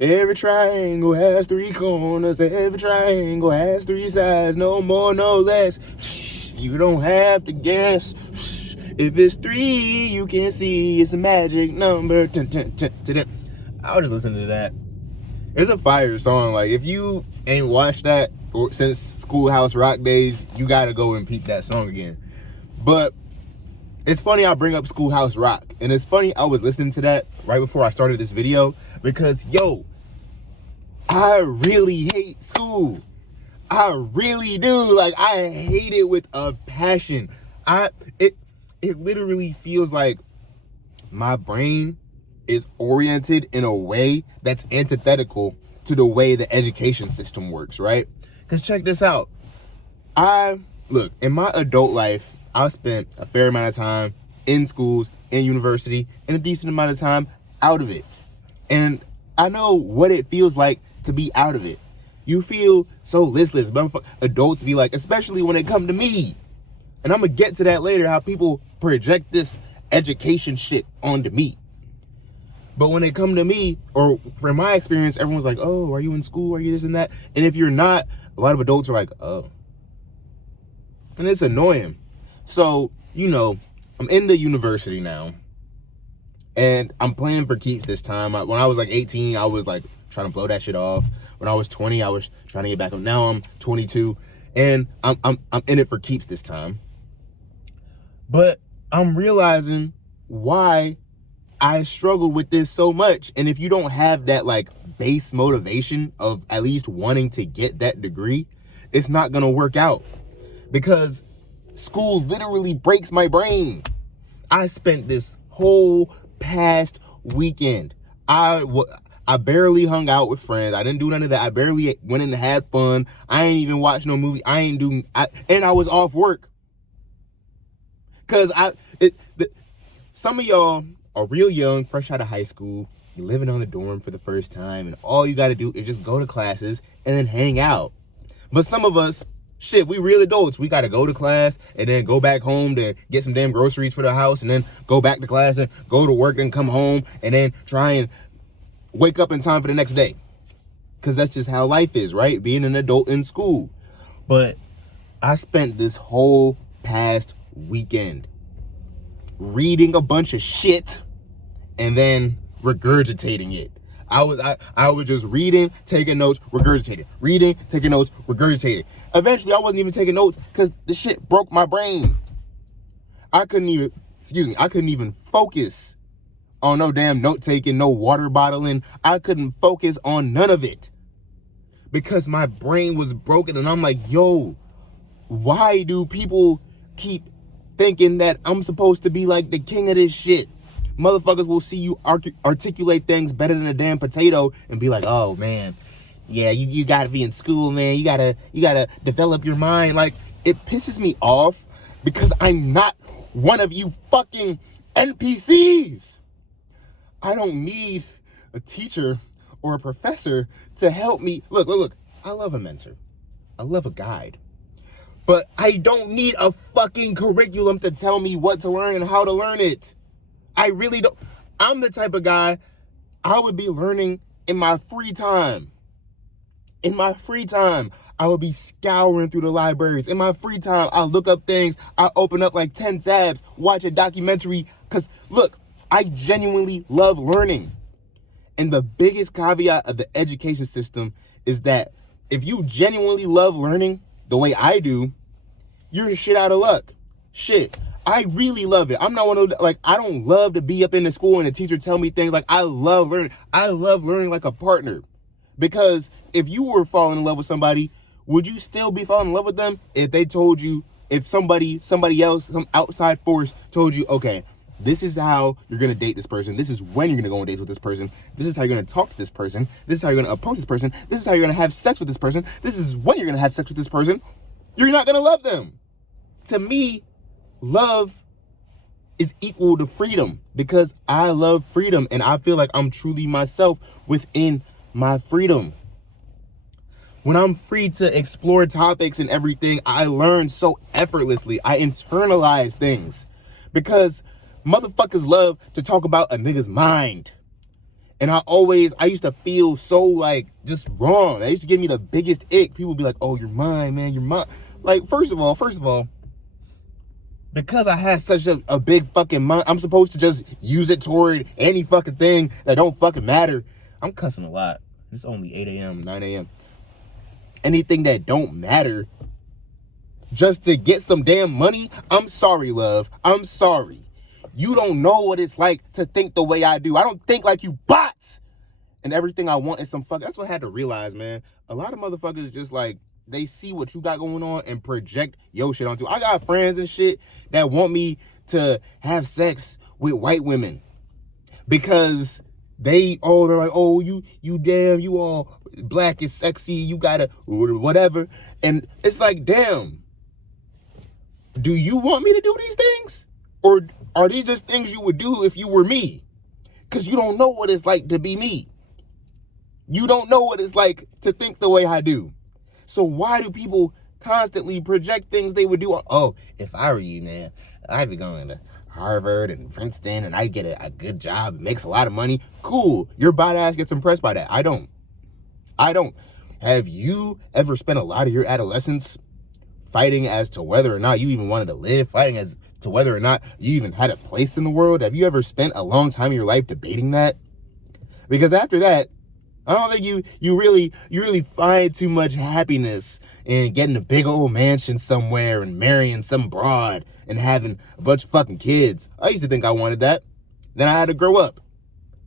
Every triangle has three corners. Every triangle has three sides. No more, no less. You don't have to guess. If it's three, you can see it's a magic number. I was just listening to that. It's a fire song. Like, if you ain't watched that since Schoolhouse Rock days, you gotta go and peep that song again. But it's funny I bring up Schoolhouse Rock, and it's funny I was listening to that right before I started this video, because yo, I really hate school. I really do. Like, I hate it with a passion. It literally feels like my brain is oriented in a way that's antithetical to the way the education system works, right? Because check this out. Look, in my adult life, I've spent a fair amount of time in schools, in university, and a decent amount of time out of it. And I know what it feels like to be out of it. You feel so listless. Adults be like, especially when it come to me. And I'm going to get to that later, how people project this education shit onto me. But when it come to me, or from my experience, everyone's like, oh, are you in school? Are you this and that? And if you're not, a lot of adults are like, oh. And it's annoying. So, you know, I'm in the university now. And I'm playing for keeps this time. When I was like 18, I was like trying to blow that shit off. When I was 20, I was trying to get back up. Now I'm 22. And I'm in it for keeps this time. But I'm realizing why I struggled with this so much. And if you don't have that like base motivation of at least wanting to get that degree, it's not gonna work out, because school literally breaks my brain. I spent this whole past weekend, I barely hung out with friends. I didn't do none of that. I barely went in and had fun. I ain't even watched no movie. And I was off work. Cause some of y'all are real young, fresh out of high school. You're living on the dorm for the first time, and all you gotta do is just go to classes and then hang out. But some of us, shit, we real adults. We gotta go to class and then go back home to get some damn groceries for the house, and then go back to class and go to work and come home and then try and wake up in time for the next day. Cause that's just how life is, right? Being an adult in school. But I spent this whole past weekend reading a bunch of shit and then regurgitating it. I was just reading, taking notes, regurgitating. Reading, taking notes, regurgitating. Eventually, I wasn't even taking notes because the shit broke my brain. I couldn't even focus on no damn note taking, no water bottling. I couldn't focus on none of it because my brain was broken. And I'm like, yo, why do people keep thinking that I'm supposed to be like the king of this shit? Motherfuckers will see you articulate things better than a damn potato and be like, oh man, yeah, you gotta be in school, man. You gotta develop your mind. Like, it pisses me off because I'm not one of you fucking NPCs. I don't need a teacher or a professor to help me. Look, I love a mentor. I love a guide. But I don't need a fucking curriculum to tell me what to learn and how to learn it. I really don't. I'm the type of guy, I would be learning in my free time. In my free time, I would be scouring through the libraries. In my free time, I look up things. I open up like 10 tabs, watch a documentary. Because look, I genuinely love learning. And the biggest caveat of the education system is that if you genuinely love learning the way I do, you're shit out of luck. Shit. I really love it. I'm not one of those, like, I don't love to be up in the school and the teacher tell me things. Like, I love learning. I love learning like a partner. Because if you were falling in love with somebody, would you still be falling in love with them if they told you, if somebody else, some outside force told you, okay, this is how you're going to date this person. This is when you're going to go on dates with this person. This is how you're going to talk to this person. This is how you're going to approach this person. This is how you're going to have sex with this person. This is when you're going to have sex with this person. You're not going to love them. To me, love is equal to freedom, because I love freedom and I feel like I'm truly myself within my freedom. When I'm free to explore topics and everything, I learn so effortlessly. I internalize things because motherfuckers love to talk about a nigga's mind. And I used to feel so like just wrong. That used to give me the biggest ick. People would be like, oh, you're mine, man, you're mine. Like, first of all, because I had such a big fucking mind, I'm supposed to just use it toward any fucking thing that don't fucking matter. I'm cussing a lot. It's only 8 a.m., 9 a.m. Anything that don't matter just to get some damn money. I'm sorry, love. I'm sorry. You don't know what it's like to think the way I do. I don't think like you bots. And everything I want is some fuck. That's what I had to realize, man. A lot of motherfuckers just like, they see what you got going on and project your shit onto. I got friends and shit that want me to have sex with white women because they're like, oh, you damn, you all black is sexy, you gotta whatever. And it's like, damn, do you want me to do these things? Or are these just things you would do if you were me? Because you don't know what it's like to be me. You don't know what it's like to think the way I do. So why do people constantly project things they would do? Oh, if I were you, man, I'd be going to Harvard and Princeton and I'd get a good job. It makes a lot of money. Cool. Your bot ass gets impressed by that. I don't. Have you ever spent a lot of your adolescence fighting as to whether or not you even wanted to live, fighting as to whether or not you even had a place in the world? Have you ever spent a long time in your life debating that? Because after that, I don't think you really find too much happiness in getting a big old mansion somewhere and marrying some broad and having a bunch of fucking kids. I used to think I wanted that. Then I had to grow up.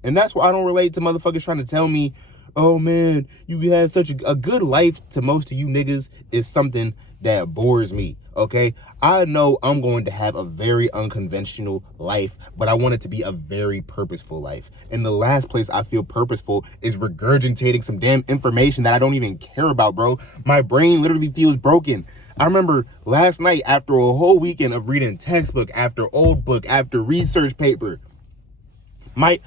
And that's why I don't relate to motherfuckers trying to tell me, oh man, you have such a good life. To most of you niggas is something that bores me, okay? I know I'm going to have a very unconventional life, but I want it to be a very purposeful life. And the last place I feel purposeful is regurgitating some damn information that I don't even care about, bro. My brain literally feels broken. I remember last night, after a whole weekend of reading textbook after old book after research paper, I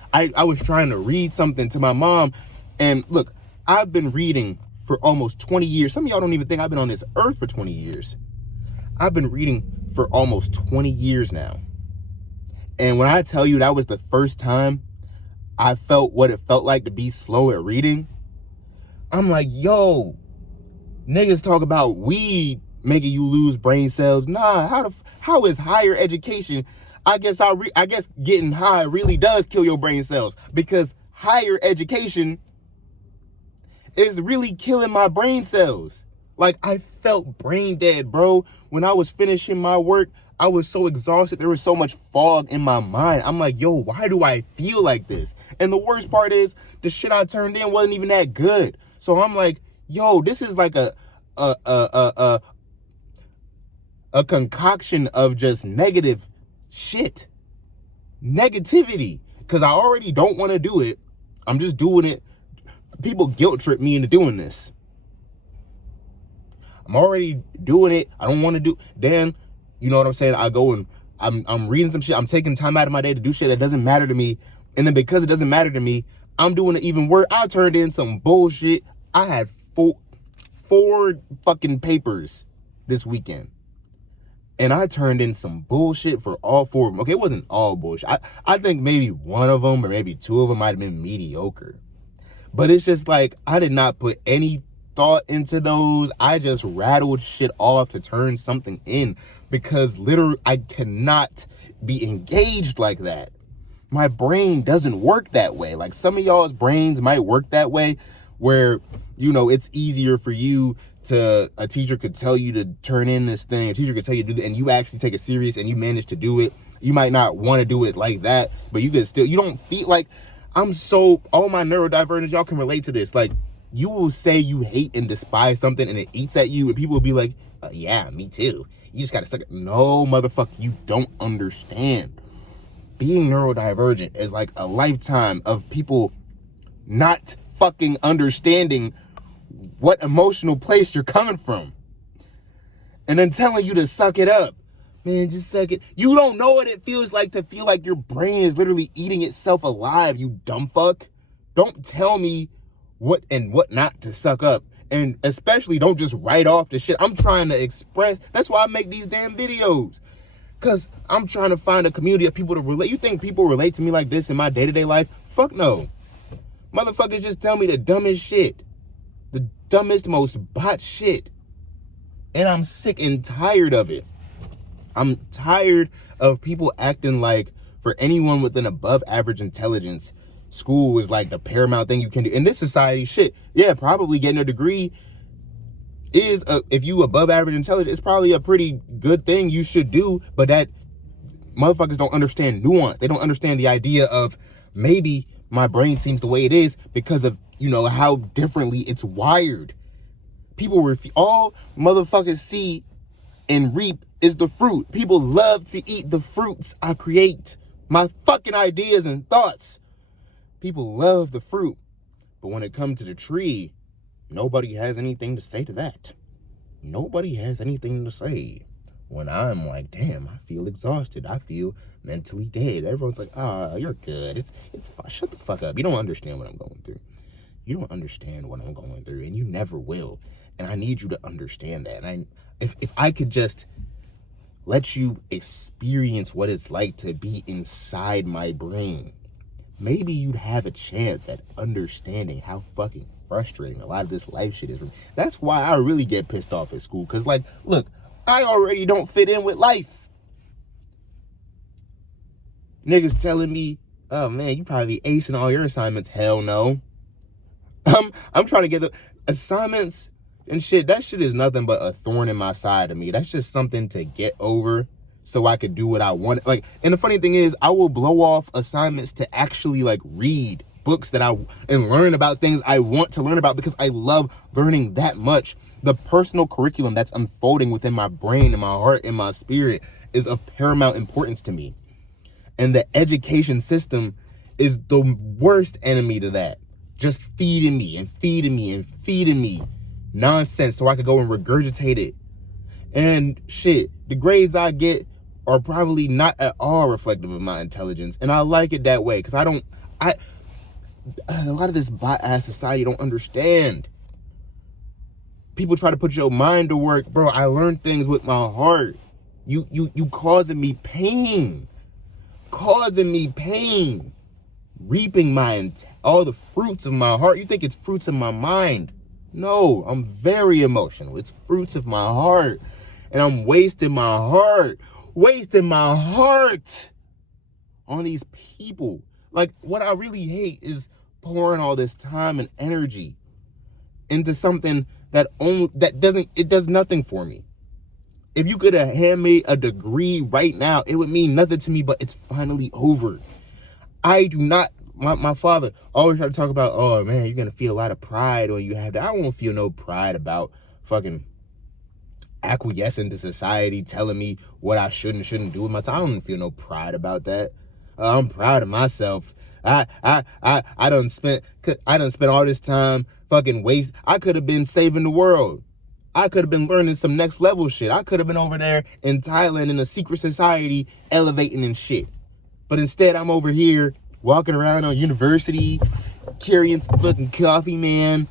was trying to read something to my mom. And look, I've been reading for almost 20 years. Some of y'all don't even think I've been on this earth for 20 years. I've been reading for almost 20 years now. And when I tell you that was the first time I felt what it felt like to be slow at reading, I'm like, yo, niggas talk about weed making you lose brain cells. Nah, how is higher education? I guess getting high really does kill your brain cells, because higher education is really killing my brain cells. Like, I felt brain dead, bro. When I was finishing my work, I was so exhausted. There was so much fog in my mind. I'm like, yo, why do I feel like this? And the worst part is, the shit I turned in wasn't even that good. So I'm like, yo, this is like a concoction of just negative shit. Negativity. Because I already don't want to do it. I'm just doing it. People guilt trip me into doing this. I'm already doing it. I don't want to do. Then, you know what I'm saying? I go and I'm reading some shit. I'm taking time out of my day to do shit that doesn't matter to me. And then because it doesn't matter to me, I'm doing it even worse. I turned in some bullshit. I had four fucking papers this weekend. And I turned in some bullshit for all four of them. Okay, it wasn't all bullshit. I think maybe one of them or maybe two of them might have been mediocre. But it's just like, I did not put any thought into those. I just rattled shit off to turn something in, because literally I cannot be engaged like that. My brain doesn't work that way. Like, some of y'all's brains might work that way, where, you know, it's easier for you to, a teacher could tell you to turn in this thing, a teacher could tell you to do that, and you actually take it serious and you manage to do it. You might not want to do it like that, but you can still, you don't feel like, all my neurodivergents, y'all can relate to this. Like, you will say you hate and despise something and it eats at you, and people will be like, yeah, me too. You just gotta suck it. No, motherfucker, you don't understand. Being neurodivergent is like a lifetime of people not fucking understanding what emotional place you're coming from, and then telling you to suck it up. Man, just suck it. You don't know what it feels like to feel like your brain is literally eating itself alive, you dumb fuck. Don't tell me what and what not to suck up. And especially don't just write off the shit I'm trying to express. That's why I make these damn videos. Because I'm trying to find a community of people to relate. You think people relate to me like this in my day-to-day life? Fuck no. Motherfuckers just tell me the dumbest shit. The dumbest, most bot shit. And I'm sick and tired of it. I'm tired of people acting like for anyone with an above average intelligence, school is like the paramount thing you can do. In this society, shit, yeah, probably getting a degree is, if you above average intelligence, it's probably a pretty good thing you should do. But that motherfuckers don't understand nuance. They don't understand the idea of maybe my brain seems the way it is because of, you know, how differently it's wired. People all motherfuckers see and reap is the fruit. People love to eat the fruits I create. My fucking ideas and thoughts. People love the fruit. But when it comes to the tree, nobody has anything to say to that. Nobody has anything to say. When I'm like, damn, I feel exhausted. I feel mentally dead. Everyone's like, you're good. It's fine. Shut the fuck up. You don't understand what I'm going through. You don't understand what I'm going through, and you never will. And I need you to understand that. And if I could just let you experience what it's like to be inside my brain, maybe you'd have a chance at understanding how fucking frustrating a lot of this life shit is for me. That's why I really get pissed off at school. Because, like, look, I already don't fit in with life. Niggas telling me, oh man, you probably be acing all your assignments. Hell no. I'm trying to get the assignments and shit. That shit is nothing but a thorn in my side to me. That's just something to get over so I could do what I want. Like, and the funny thing is, I will blow off assignments to actually like read books that and learn about things I want to learn about because I love learning that much. The personal curriculum that's unfolding within my brain and my heart and my spirit is of paramount importance to me. And the education system is the worst enemy to that. Just feeding me and feeding me and feeding me nonsense so I could go and regurgitate it. And shit, the grades I get are probably not at all reflective of my intelligence. And I like it that way because a lot of this bot-ass society don't understand. People try to put your mind to work. Bro, I learned things with my heart. You causing me pain. Causing me pain. Reaping all the fruits of my heart. You think it's fruits of my mind. No, I'm very emotional. It's fruits of my heart. And I'm wasting my heart on these people. Like, what I really hate is pouring all this time and energy into something that does nothing for me. If you could have handed me a degree right now, it would mean nothing to me, but it's finally over. I do not, my father always tried to talk about, oh man, you're going to feel a lot of pride when you have that. I won't feel no pride about fucking acquiescing to society telling me what I should and shouldn't do with my time. I don't feel no pride about that. I'm proud of myself. I done spent all this time fucking waste. I could have been saving the world. I could have been learning some next level shit. I could have been over there in Thailand in a secret society elevating and shit. But instead I'm over here walking around on university, carrying some fucking coffee, man,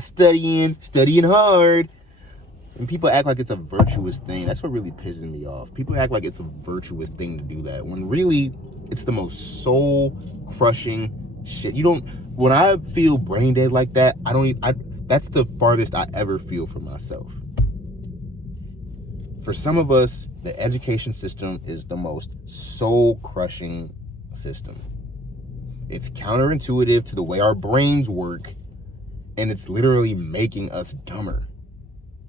studying hard. And people act like it's a virtuous thing. That's what really pisses me off. People act like it's a virtuous thing to do that, when really it's the most soul-crushing shit. When I feel brain dead like that, that's the farthest I ever feel from myself. For some of us, the education system is the most soul-crushing system. It's counterintuitive to the way our brains work, and it's literally making us dumber.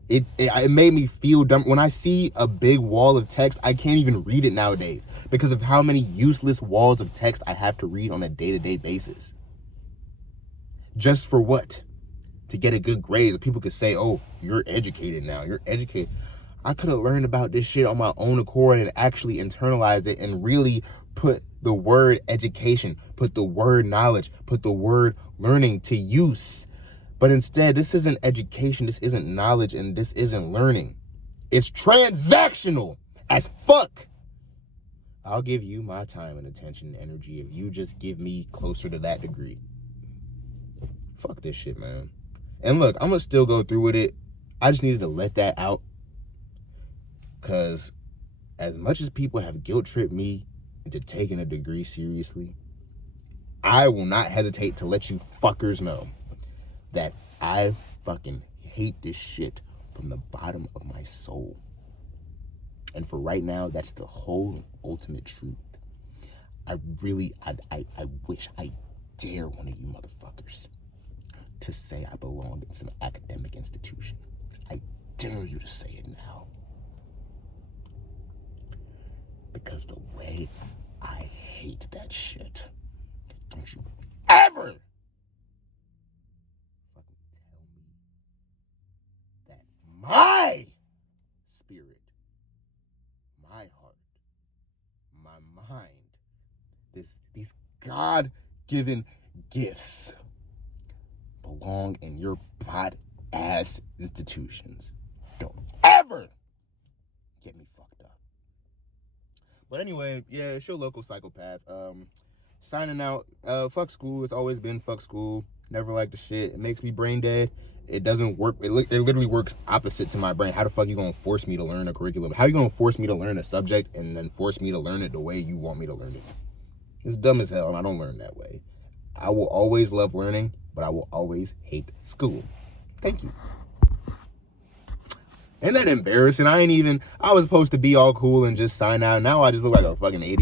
It made me feel dumb. When I see a big wall of text, I can't even read it nowadays because of how many useless walls of text I have to read on a day-to-day basis. Just for what? To get a good grade. People could say, oh, you're educated now. You're educated. I could have learned about this shit on my own accord and actually internalized it and really put the word education, put the word knowledge, put the word learning to use. But instead, this isn't education, this isn't knowledge, and this isn't learning. It's transactional as fuck. I'll give you my time and attention and energy if you just give me closer to that degree. Fuck this shit, man. And look, I'm gonna still go through with it. I just needed to let that out. Because as much as people have guilt tripped me into taking a degree seriously, I will not hesitate to let you fuckers know that I fucking hate this shit from the bottom of my soul. And for right now, that's the whole ultimate truth. I wish, I dare one of you motherfuckers to say I belong in some academic institution. I dare you to say it now. Because the way I hate that shit, don't you ever fucking tell me that my spirit, my heart, my mind, these God-given gifts belong in your pot-ass institutions. Don't ever get me fucked up. But anyway, yeah, it's your local psychopath. Signing out. Fuck school. It's always been fuck school. Never liked the shit. It makes me brain dead. It doesn't work. It literally works opposite to my brain. How the fuck you gonna force me to learn a curriculum? How you gonna force me to learn a subject and then force me to learn it the way you want me to learn it? It's dumb as hell, and I don't learn that way. I will always love learning, but I will always hate school. Thank you. Ain't that embarrassing? I was supposed to be all cool and just sign out. Now I just look like a fucking idiot.